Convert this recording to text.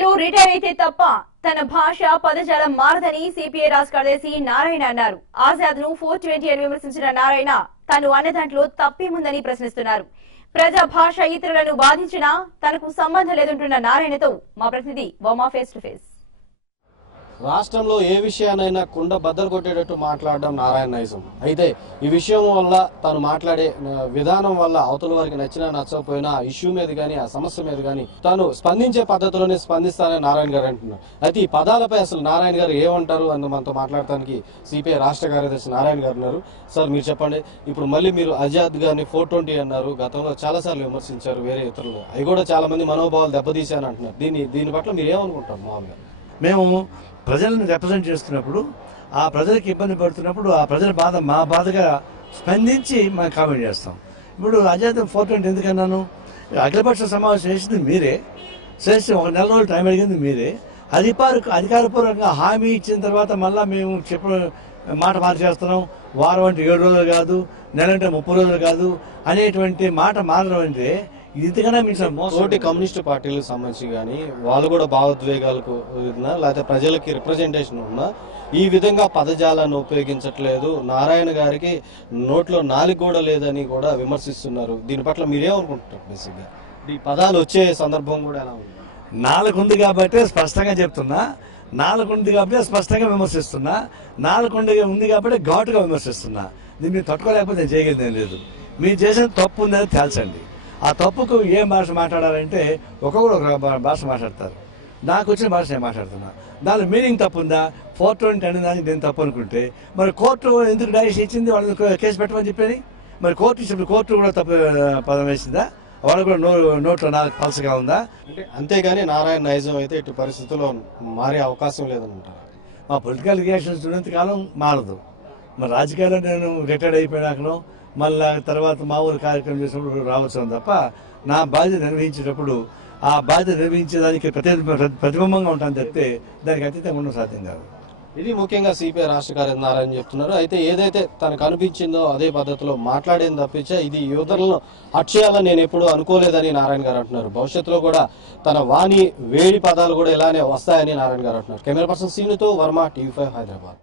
ఎన్నికల్లో రిటైర్ అయితే తప్ప తన భాష పదజాలం మారదని సిపిఐ రాష్ట్ర కార్యదర్శి నారాయణ అన్నారు. ఆజాద్ ను 420 అని విమర్శించిన నారాయణ తాను అన్న దాంట్లో తప్పేముందని ప్రశ్నిస్తున్నారు. ప్రజా భాష ఇతరులను బాధించినా తనకు సంబంధం లేదంటున్న నారాయణతో మా ప్రతినిధి బొమ్మ ఫేస్ టు ఫేస్. రాష్ట్రంలో ఏ విషయానైనా కుండ బద్దలు కొట్టేటట్టు మాట్లాడడం నారాయణ నైజం. అయితే ఈ విషయం వల్ల తాను మాట్లాడే విధానం వల్ల అవతల వారికి నచ్చినా నచ్చకపోయినా ఆ ఇష్యూ మీద కానీ ఆ సమస్య మీద కానీ తాను స్పందించే పద్ధతిలోనే స్పందిస్తానని నారాయణ గారు అంటున్నారు. అయితే ఈ పదాలపై అసలు నారాయణ గారు ఏమంటారు అని మనతో మాట్లాడటానికి సిపిఐ రాష్ట్ర కార్యదర్శి నారాయణ గారు ఉన్నారు. సార్ మీరు చెప్పండి, ఇప్పుడు మళ్ళీ మీరు ఆజాద్ గారిని 420 అన్నారు, గతంలో చాలా సార్లు విమర్శించారు వేరే ఇతరులు, అవి కూడా చాలా మంది మనోభావాలు దెబ్బతీశాను అంటున్నారు. దీని పట్ల మీరు ఏమనుకుంటారు? మామూలుగా మేము ప్రజలను రిప్రజెంట్ చేస్తున్నప్పుడు ఆ ప్రజలకు ఇబ్బంది పడుతున్నప్పుడు ఆ ప్రజల బాధ మా బాధగా స్పందించి మేము కామెంట్ చేస్తాం. ఇప్పుడు ఆజాద్ 420 ఎందుకన్నాను? అఖిలపక్ష సమావేశం చేసింది మీరే, చేసి ఒక నెల రోజులు టైం అడిగింది మీరే, అధికారపూర్వకంగా హామీ ఇచ్చిన తర్వాత మళ్ళీ మేము మాట మార్చేస్తున్నాం. వారం అంటే 7 రోజులు కాదు, నెల అంటే 30 రోజులు కాదు అనేటువంటి మాట మారడం అంటే ఇంతకన్నా తోటి కమ్యూనిస్టు పార్టీలకు సంబంధించి కానీ వాళ్ళు కూడా భావోద్వేగాలకు ఉన్నా లేకపోతే ప్రజలకి రిప్రజెంటేషన్ ఉన్నా ఈ విధంగా పదజాలాన్ని ఉపయోగించట్లేదు, నారాయణ గారికి నోట్లో నాలుగు కూడా లేదని కూడా విమర్శిస్తున్నారు. దీని పట్ల మీరేమనుకుంటున్నారు? బేసిక్గా ఈ పదాలు వచ్చే సందర్భం కూడా ఎలా ఉంది? నాలుగుంది కాబట్టి స్పష్టంగా చెప్తున్నా, నాలుగుంది కాబట్టి స్పష్టంగా విమర్శిస్తున్నా, నాలుగుండి ఉంది కాబట్టి ఘాటుగా విమర్శిస్తున్నా. దీన్ని తట్టుకోలేకపోతే నేను చేయగలిగిందేం లేదు. మీరు చేసిన తప్పు ఉందని తేల్చండి. ఆ తప్పుకు ఏం భాష మాట్లాడాలంటే ఒక్కొక్కరు ఒక భాష మాట్లాడతారు. నాకు వచ్చిన భాష నేను మాట్లాడుతున్నా. దాని మీనింగ్ తప్పు ఉందా? 420 అనే దానికి నేను తప్పు అనుకుంటే మరి కోర్టు ఎందుకు డైరెక్షన్ ఇచ్చింది? వాళ్ళని కేసు పెట్టమని చెప్పేది. మరి కోర్టు ఇచ్చినప్పుడు కోర్టు కూడా తప్పు పదం వేసిందా? వాళ్ళు కూడా నోట్లో నాలుగు పలసగా ఉందా? అంటే అంతేగాని నారాయణ నైజం అయితే ఇటు పరిస్థితుల్లో మారే అవకాశం లేదని అంటారు. మా పొలిటికల్ రియాక్షన్స్ ఉన్నంత కాలం మారదు. మరి రాజకీయాల్లో నేను రిటైర్డ్ అయిపోయినాకను మళ్ళా తర్వాత మా ఊరు కార్యక్రమం చేసినప్పుడు రావచ్చు తప్ప నా బాధ్యత నిర్వహించేటప్పుడు ఆ బాధ్యత నిర్వహించేదానికి ప్రతిబింబంగా ఉంటాను తప్పితే దానికి అతీతంగా ఉండడం సాధ్యం కాదు. ఇది ముఖ్యంగా సిపిఐ రాష్ట్ర కార్యదర్శి నారాయణ చెప్తున్నారు. అయితే ఏదైతే తనకు అనిపించిందో అదే పద్ధతిలో మాట్లాడేది తప్పించే ఇది యువతలను అక్షయాలని నేను ఎప్పుడు అనుకోలేదని నారాయణ గారు అంటున్నారు. భవిష్యత్తులో కూడా తన వాణి వేడి పదాలు కూడా ఇలానే వస్తాయని నారాయణ గారు అంటున్నారు. కెమెరా పర్సన్ సీనుతో వర్మ, TV5 హైదరాబాద్.